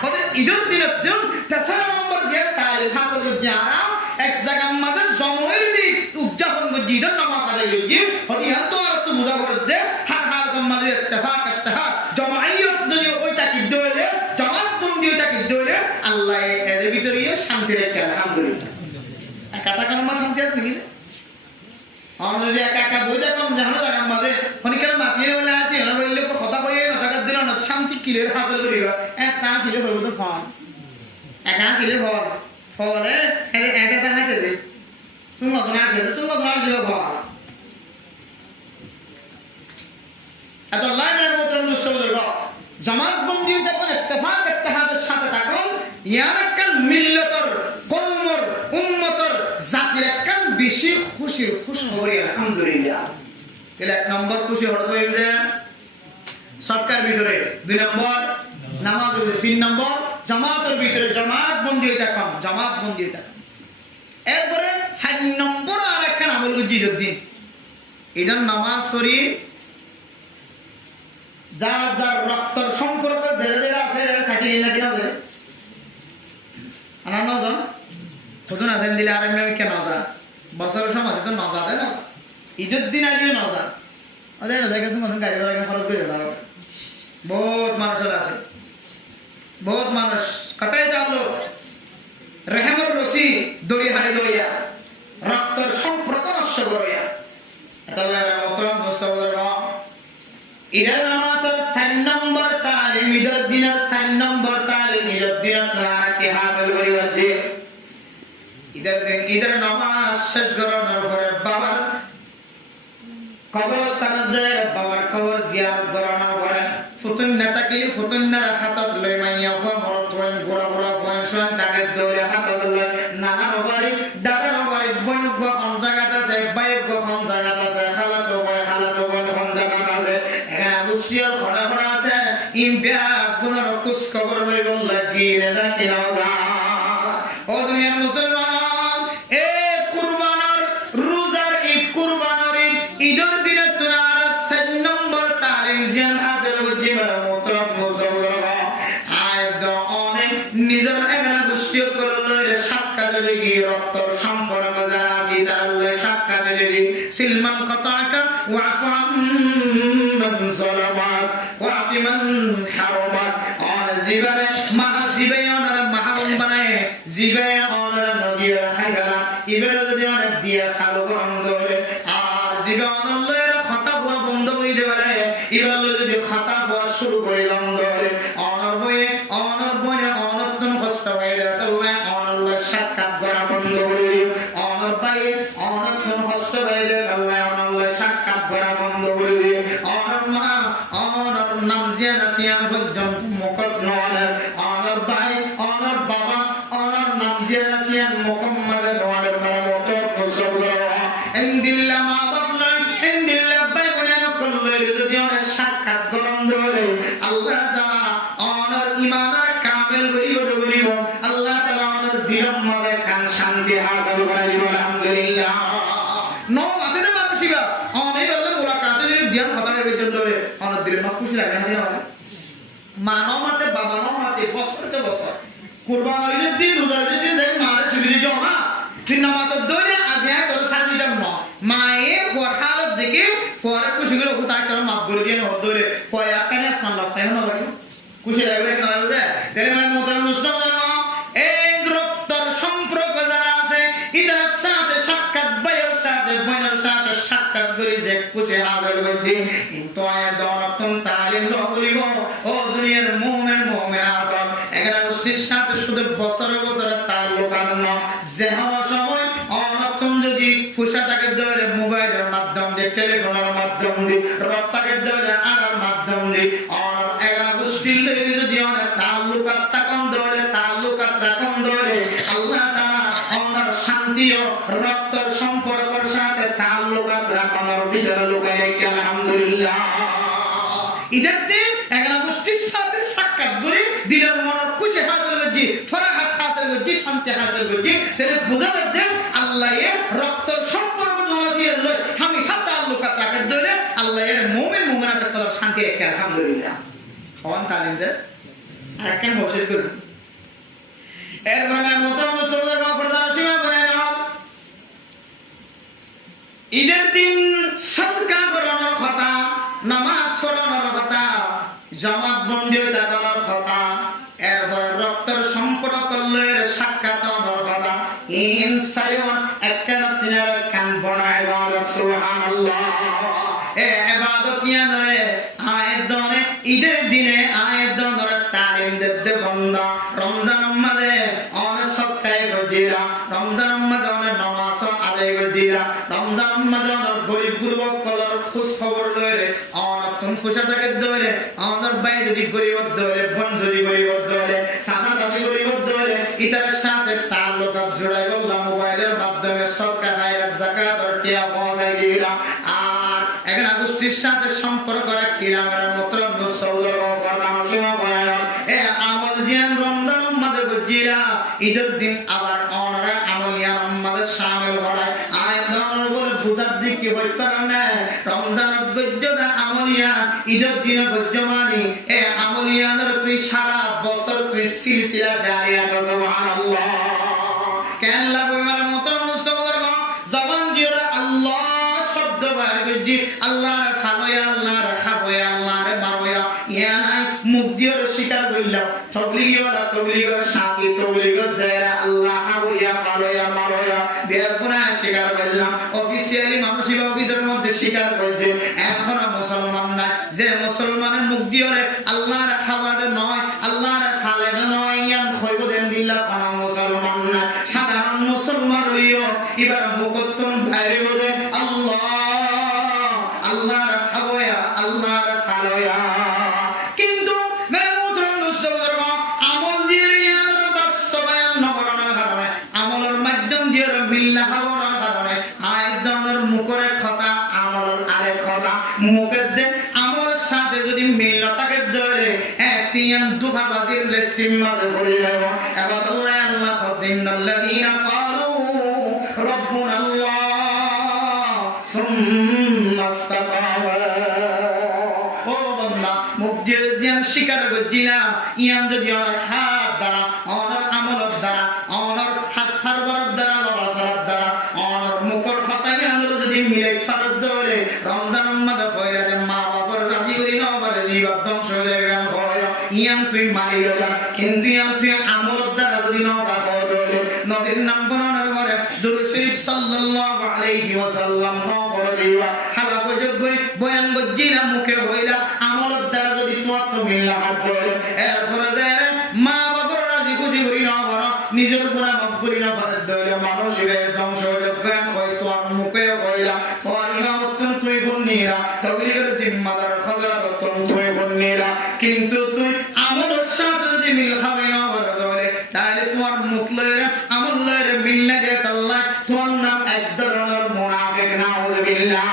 ওদের ঈদের দিনের দিন 13 নম্বর যে তারিখ হাসল যারা এক জায়গার মধ্যে জময়ের দিন উদযাপন করে ঈদের নামাজ আদায় করি ওই হাত আর তো বুঝা করে দে হার মাঝে ইত্তেফাক জমায়েত যদি ওইটা কি দইলে জামাত বন্দি ওইটা কি দইলে আল্লাহ এর ভিতরে শান্তি রেখে আলহামদুলিল্লাহ একা টাকার মা শান্তি আছে নাকি আমাদের যদি একা বই দেখলাম জানা যায় আমাদের অনেকের মাতিয়ে বলে আসে না বললে কথা কইয়ে না টাকা দিল না শান্তি কিলের হাতে করিব একটা ছিল বলবো তো ফোন একা ছিল ফোন ফলে একা টাকা আছে দে তুমি মত না আসে তুমি মত না দিও ফোন এত লাইনের মতন মুসলমান জামাত বন্দি যখন ইত্তেফাকের সাথে থাকুন ইয়ার একখান মিল্লতর কওমর উম্মতর জাতির একখান বেশি খুশি হই আলহামদুলিল্লাহ তাহলে এক নম্বর খুশি হতে হইল যে সৎকার ভিতরে দুই নম্বর নামাজের ভিতরে তিন নম্বর জামাতের ভিতরে জামাত বন্দি থাকুন এরপরে 4 নম্বর আর একখান আমল ঈদের দিন ঈদের নামাজ শরীফ যার রক্তর সম্পর্ক যেটা আছে এটা সাইকেল না কিনা যায় আনা নজন শুধু না জান দিলে আর আমি কেন যা বছরের সময় তো না যাবে না ঈদের দিন আগে না যা আরে না দেখেছো মানুষ গাড়ি ভাড়া খরচ করে দাও বহুত মানুষ আছে বহুত মানুষ কথাই জানলো রহমর রশি দড়ি হাড়ি দইয়া রক্তর সম্পর্ক নষ্ট করিয়া আল্লাহর মতরম মুস্তাফার ঈদের নামাজের 4 নম্বর তালিম ঈদের দিনের 4 নম্বর তালিম ঈদের দিনের নাকি হাসিল করিবা যে ঈদের নামাজ শেষ করার পরে বাবার কবরস্থানে যায় বাবার কবর জিয়ারত করানোর পরে ফুতুন নেতা কি ফুতুনরা হাতত লই মাইয়া মরত হন গোড়া পয়সন টাকা দৌড়ে হাতত লই নানা বাড়ি দাদার বাড়ি বোন কোন জায়গাতে আছে ভাই কোন জায়গাতে আছে খালাতো বোন কোন জায়গাতে আছে এখানে মুশকিল খড়া আছে ইমবিয়া গুণর কুস খবর লই বল লাগিয়ে রাখি না ও দুনিয়ার মুসলমান এ কুরবানার রোজার ঈদ কুরবানার ঈদের দিনে তোনার 4 নম্বর তালিম জিয়ান হাসিল করবে মোতরফ মুসলমান আয়দ অনেক নিজের এখানে গোষ্ঠী করলো রে সাক্ষাৎ দেগি রক্ত সম্পর্ক যারা আছে তারা সাক্ষাৎ দেগি সিলমান কাতাকা ওয়াফাম মান যালামাত ওয়াতিমান হারামাত আর জিবারে জিবায়নার মাহরুম বানায় জিবায়নার নদীর হাইগারা ইবের যদি অনেক দিয়া সালো বন্ধ করে আর জিবায়নার খাতা হওয়া বন্ধ করে দেবে ইবের যদি খাতা হওয়া শুরু করে বন্ধ করে অনর বয়ে অনর্তন কষ্ট হয়ে যায় তাহলে অনল্লাহ সাক্ষাৎ করা বন্ধ করে অনর বাইয়ে অনর্তন কষ্ট হয়ে যায় তাহলে অনল্লাহ সাক্ষাৎ করা বন্ধ করে অনর মা অনর নাম জিয়ানা সিয়ান পর্যন্ত মুকত নয় অনর ভাই অনর বাবা অনর নাম জিয়ানা সিয়ান মুকম্মল নয় মত মুসলমান ইনদিল্লা মা বাবনা ইনদিল্লা ভাই বোনের কল্লে যদি অনেক সাক্ষাৎ করন ধরে আল্লাহ তাআলা অনর ঈমানের কামেল করিব আল্লাহ তাআলা অনর দিলম মধ্যে কান শান্তি হাসিল করে দিব আলহামদুলিল্লাহ নো মাথাতে মানুষিবা অনেক বললে মুলাকাতে যদি ধ্যান কথা হবে ধরে অনর দিলে না খুশি লাগে না মানব মাতে বাবানো মাতে বছরকে বছর কুরবানির দিন রোজার দিন যাই মারে সুবিধা জমা তিন নামাজ দইলে আজিয়া তোর সাথে দিতাম না মায়ে ফরহালত দেখে ফর খুশি গুলো কোথায় তোর মাফ করে দিয়ে ন দইলে ফয়া কানে আসমান লাভ তাই না লাগে খুশি লাগবে না লাগে তাহলে মানে মোহতারাম সাক্ষাৎ করি যে খুশি হাজার করছি কিন্তু আয়ের দরতন তালিম লহরিব ও দুনিয়ার মুমিন মুমিনাত এখানে গোষ্ঠীর সাথে শুধু বছরে বছরে তাল্লুক আনো যেমন সময় অনতম যদি ফুসা তাকে ধরে মোবাইলের মাধ্যম দিয়ে টেলিফোনের মাধ্যম দিয়ে রক্তাকে ধরে আনার মাধ্যম দিয়ে এখানে গোষ্ঠীর লইবে যদি অনেক তাল্লুকাত তাকন ধরে তাল্লুকাত রাখন ধরে আল্লাহ তাআলা ওনার শান্তি ও রক্তের সম্পর্কের সাথে তাল্লুকাত রাখানোর ভিতরে লুকায় রেখে আলহামদুলিল্লাহ ঈদের দিন এখানে গোষ্ঠীর সাথে সাক্ষাৎ করে দিলের মনের খুশি হাসিল করছি ফরাহাত হাসিল করছি শান্তি হাসিল করছি তাহলে বোঝা যাচ্ছে আল্লাহ এর রক্তের সম্পর্ক জমাসিয়ে লই আমি সাথে তাল্লুকাত রাখার ধরে আল্লাহ এর মুমিন মুমিনাতের কলর শান্তি রেখে আলহামদুলিল্লাহ হওয়ান তালিম যে আর কেন বসে করব এরপরে মানে মোহতরম মুসলমান গফরদার সীমা বনে নাও ঈদের দিন সদকা করানোর কথা নামাজ পড়ানোর কথা জামাত বন্দিতা করার কথা এরপরে রক্তের সম্পর্ক লয়ের সাক্ষাৎ হওয়ার কথা ইনসারিওয়ান একখান তিনের কান বনায় বলা সুবহানাল্লাহ এ ইবাদত ইয়ানে আয়াত দনে ঈদের দিনে আয়াত দনে তালিম দেতে বন্দা রমজান মাসে অনেক সৎকায় গদিরা রমজান মাসে অনেক নামাজ আদায় গদিরা রমজান মাসে অনেক গরিব গুরুব কলর খোঁজ খবর লইরে অনেক তুমি ফুসা থাকে ধরে অনেক ভাই যদি গরিব ধরে বোন যদি গরিব ধরে সাসা যদি গরিব ধরে ইতার সাথে তাল্লুক জোড়াই বললাম মোবাইলের মাধ্যমে সদকা খায়রাত যাকাত আর টিয়া পৌঁছাই দিলাম আর এখন গোষ্ঠীর সাথে সম্পর্ক রাখি আমরা মোহতরম মুসলমান এ আমল জিয়ান রমজান মাসে গজিরা ঈদের দিন আবার অনরা আমলিয়ান আমাদের শামিল করা আয় দনের বলে বুঝার দিক কি হই কারণে রমজানত গজ্জদা আমলিয়া ঈদের দিনে গজ্জমানি এ আমলিয়ানের তুই সারা বছর তুই সিলসিলা জারি রাখ সুবহানাল্লাহ কেন লাভ আমার মোহতরম মুসলমান জবান দিয়ে আল্লাহ শব্দ বার করছি আল্লাহর ফালয়া আল্লাহর খাবয়া আল্লাহর মারয়া ইয়া নাই মুখ দিয়ে স্বীকার কইলাম তবলিগওয়ালা তবলিগের সাথী তবলিগের যারা আল্লাহ হাবয়া ফালয়া মারয়া বেগুনা স্বীকার কইলাম অফিশিয়ালি মানুষই অফিসের মধ্যে স্বীকার করছে এখন মুসলমান না যে মুসলমানের মুখ দিয়ে আল্লাহর খাবাদে নয় আল্লাহর ফালেদে নয় ইয়াম খৈব দেন দিল্লাহ কোন মুসলমান না সাধারণ মুসলমান হইও এবার মুকত্তন ভাইরে বলে আল্লাহ আল্লাহর খাবয়া আল্লাহর ফালয়া কিন্তু মেরে মোহতরম মুসলমান আমল দিয়ে ইয়ার বাস্তবায়ন নকরানোর কারণে আমলের মাধ্যম দিয়ে মিল্লা হওয়ার কারণে আয়দানের মুখের কথা আমলের আরেক কথা মুখের দে আমলের সাথে যদি মিল্লাতাকে ধরে এতিয়ান দুহাবাজির লিস্টিম মাঝে পড়ে যাব এখন আল্লাহ আল্লাহ ইন্নাল্লাযীনা ক্বালু রাব্বুনা আল্লাহ সুম্মা ইসতাকামু ও বান্দা মুখ দিয়ে জিয়ান স্বীকার করছিনা ইয়ান যদি ওর হাত দ্বারা ওর আমলের দ্বারা ওর হাসার বরাদ দ্বারা লবাসার দ্বারা ওর মুখের কথা ইয়ান যদি মিলে ফারদ ধরে রমজান মাসে কইরা যে মা বাবার রাজি করি না পারে জীবন ধ্বংস হয়ে যাবে হয় ইয়ান তুই মানি লবা কিন্তু ইয়ান তুই আমলের দ্বারা যদি না ধরে নবীর নাম ফোনানোর পরে দুরূদ শরীফ সাল্লাল্লাহু আলাইহি ওয়াসাল্লাম পড়ে দিবা হালাক যোগ্যই বয়ান গজ্জিনা মুখে হইলা আমলের দ্বারা যদি তোমার তো মিল্লা হাত ধরে এরপরে যায় মা বাবার রাজি খুশি করি না পারো নিজের গুনাহ মাফ করি না পারে দইলে মানুষ এর ধ্বংস হয়ে যাবে হয় তোমার মুখে হইলা তোমার ইমামত তুই বন্নিরা তবলিগের জিম্মাদার খজরাত তুই বন্নিরা কিন্তু তুই আমলের সাথে যদি মিল খাবে না পারে দইলে তাহলে তোমার মুখ লয়ের আমল লয়ের মিল লাগে আল্লাহ তোমার নাম এক ধরনের মুনাফিক নাউযুবিল্লাহ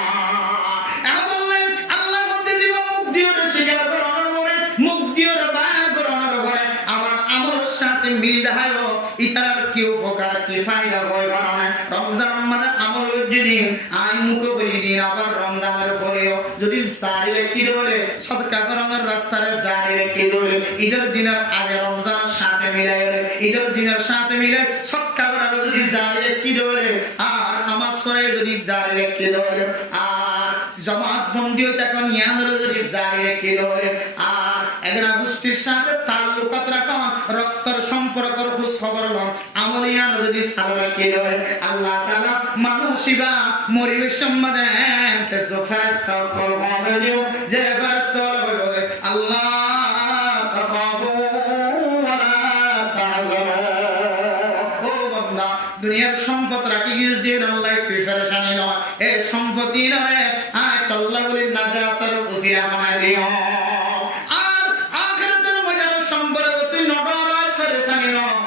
আল্লাহ মধ্যে জীবন মুখ দিয়ে স্বীকার করানোর পরে মুখ দিয়ে বাইর করানোর পরে আবার আমলের সাথে মিল দেখাবো ইতার কি উপকার কি ফায়দা হয় কারণে রমজান মাসের আমল যদি আই মুখে হই দিন আবার রমজানের পরেও যদি জারি রেখে বলে সদকা করানোর রাস্তায় জারি রেখে বলে ঈদের দিনের আগে রমজানের সাথে মিলাই ঈদের দিনের সাথে মিলে সদকা করানো যদি জারি রেখে বলে আর নামাজ পড়ে যদি জারি রেখে বলে আর জামাত বন্দি হইতে এখন ইয়ানের যদি জারি রেখে বলে আর এগরা গোষ্ঠীর সাথে তাল্লুকাত রাখুন রক্তের সম্পর্কের খোঁজ খবর লন আমল বলিয়ান যদি সারা কে আল্লাহ তাআলা মানুষিবা মরিবে সম্মাদেন কিছু ফেরেশতা কল দিও যে ফেরেশতা বলে আল্লাহ তাখাফু ওয়ালা তাহজানু ও বান্দা দুনিয়ার সম্পদ রাখি গিয়ে দিন আল্লাহ তুই ফেরেশানি নয় এই সম্পত্তি নরে আয় আল্লাহ বলি নাজাতের উসিলা বানায় দিও আর আখিরাতের মজার সম্পর্ক তুই নডর ফেরেশানি নয়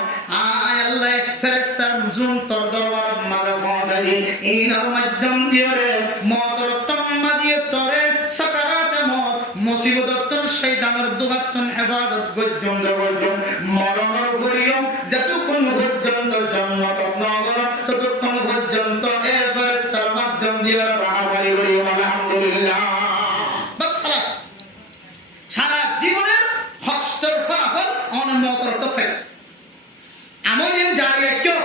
আয় আল্লাহ ফেরেশতার জুন তোর দরবার মাঝে পৌঁছাই ইনার মাধ্যম দিয়ে রে মতর তম্মা দিয়ে তোরে সাকারাতে মত মুসিবতর শয়তানের দুহাতন হেফাজত পর্যন্ত মরণের পরিও যতক্ষণ পর্যন্ত জান্নাত নগর ততক্ষণ পর্যন্ত এই ফেরেশতার মাধ্যম দিয়ে রাহমারি করি আলহামদুলিল্লাহ বাস خلاص সারা জীবনের হস্তর ফলাফল অনমতর তো থাকে আমলেন জারি রাখো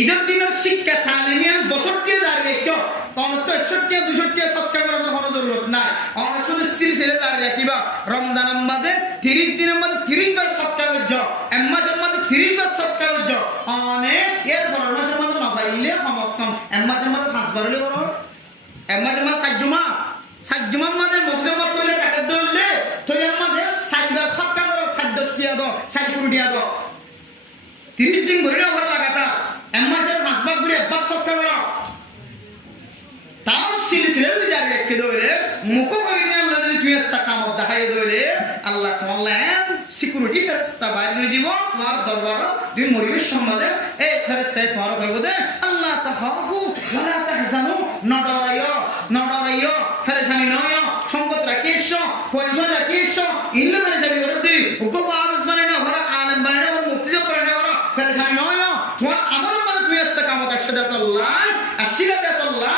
ঈদের দিনের শিক্ষা তালিমিয়ান বছর দিয়ে জারি রাখো তখন তো 61 200 সৎকা করার কোনো জরুরত নাই আমরা শুধু সিলসিলা জারি রাখিবা রমজানের মধ্যে 30 দিনের মধ্যে 30 বার সৎকা করছো এক মাসের মধ্যে 30 বার সৎকা করছো অনেক এর পরের মাসের মধ্যে না পাইলে কমসকম এক মাসের মধ্যে 5 বার হলে বড় এক মাসের মধ্যে 7 জুমার মধ্যে মসজিদের মধ্যে হইলে জাকাত দিলে তোদের মধ্যে 4 বার সৎকা করো 7 দিয়া দাও 4 পুরো দিয়া দাও 30 দিন ঘুরে ওপর লাগাতা এক মাসের 5 ভাগ ঘুরে একবার সৎকা করো তাও সিলসিলা যদি জারি রেখে দইলে মুকো হইনি আমরা যদি তুই ইস্তাকামত দেখাই দইলে আল্লাহ তোমার সিকিউরিটি ফেরেশতা বাইরে করে দিব তোমার দরবার দুই মরিবে সমাজে এই ফেরেশতায় তোমার কইব দে আল্লাহ তাখাফু ওয়ালা তাহজানু নডরাইও ফেরেশানি নয় সম্পদ রাখিস ফয়জন রাখিস ইল্লা ফেরেশানি করে দিই ওকো বাবস বানাই না ভরা আলেম বানাই না মুফতি সাহেব বানাই না ফেরেশানি নয় তোমার আমল মানে তুই ইস্তাকামত আশহাদাতুল্লাহ আশহাদাতুল্লাহ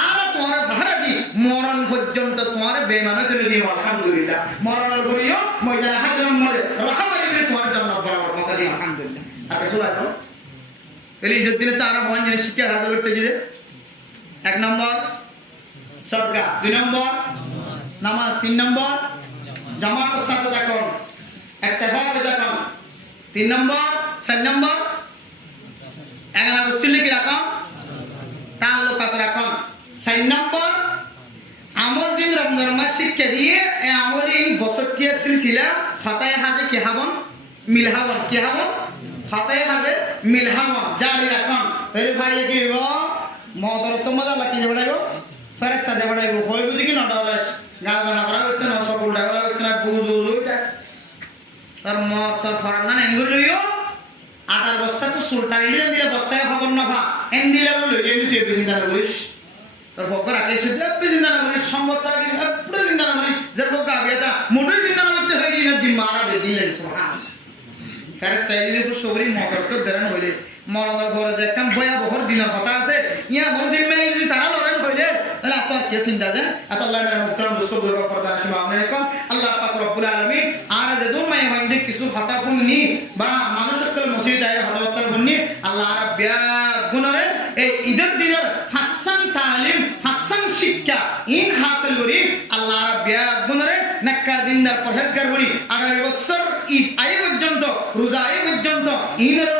আর তোমার ভাড়া দি মরণ পর্যন্ত তোমার বেঈমান করে দিই আলহামদুলিল্লাহ মরণের পরেও ময়দানে হাজরাম মরে রাহমারি করে তোমার জান্নাত বরাবর পৌঁছা দিই আলহামদুলিল্লাহ আর কিছু লাগবে তাহলে ঈদের দিনে তারা হওয়ার জন্য শিক্ষা হাজার করতে গিয়ে 1 নম্বর সদকা 2 নম্বর নামাজ 3 নম্বর জামাতের সাথে থাকুন ইত্তেফাকে থাকুন 3 নম্বর 4 নম্বর 11 আগস্ট লিখে রাখুন তাল্লুকাত রাখুন 4 নম্বর আমল জিন রমজান মাস শিক্ষা দিয়ে এই আমলিন বছরটিয়া সিলসিলা খাতায়ে হাজে কি হাবন মিলহাবন কি হাবন খাতায়ে হাজে মিলহাবন জারি রাখুন এই ভাই কি হইব মদরত মজা লাগি যে বড়াইবো ফেরেশতা দে বড়াইবো হই বুঝি কি নটা হলাস গাল গানা করা করতে না সব উল্টা করা করতে না বুঝ দেখ তার মত তোর ফরান না এঙ্গুল লইও আটার বস্তা তো সুলতানি দিলে বস্তায় খবর না ভা এন দিলে লই এমনি তুই চিন্তা না করিস তোর ফকর আগে শুধু চিন্তা না করিস সম্পদটা কি পুরো চিন্তা না করিস যে ফকর আগে এটা মোটেই চিন্তা না করতে হয় দিন দিন মারা বেদিন লেন সুবহানাল্লাহ ফেরেশতা দিলে খুব সবরি মদরত দেরান হইলে মরণের পরে যে একটা ভয়াবহর দিনের কথা আছে ইয়া মরজিমে যদি তারা লড়েন হইলে তাহলে আপনার কি চিন্তা যে আল্লাহ মেরা মুকরম দোস্ত দুর্গা ফরদান আসসালামু আলাইকুম আল্লাহ পাক রব্বুল আলামিন আর যে দো মাই হইন্দে কিছু কথা শুননি বা মানুষকল মসজিদ আইর হতাওয়াত শুননি আল্লাহ রাব্বিয়া গুণরে এই ঈদের দিনের হাসান তালিম হাসান শিক্ষা ইন হাসিল করি আল্লাহ রাব্বিয়া গুণরে নাক্কার দিনদার পরহেজগার বনি আগামী বছর ঈদ আই পর্যন্ত রোজা আই পর্যন্ত ইনের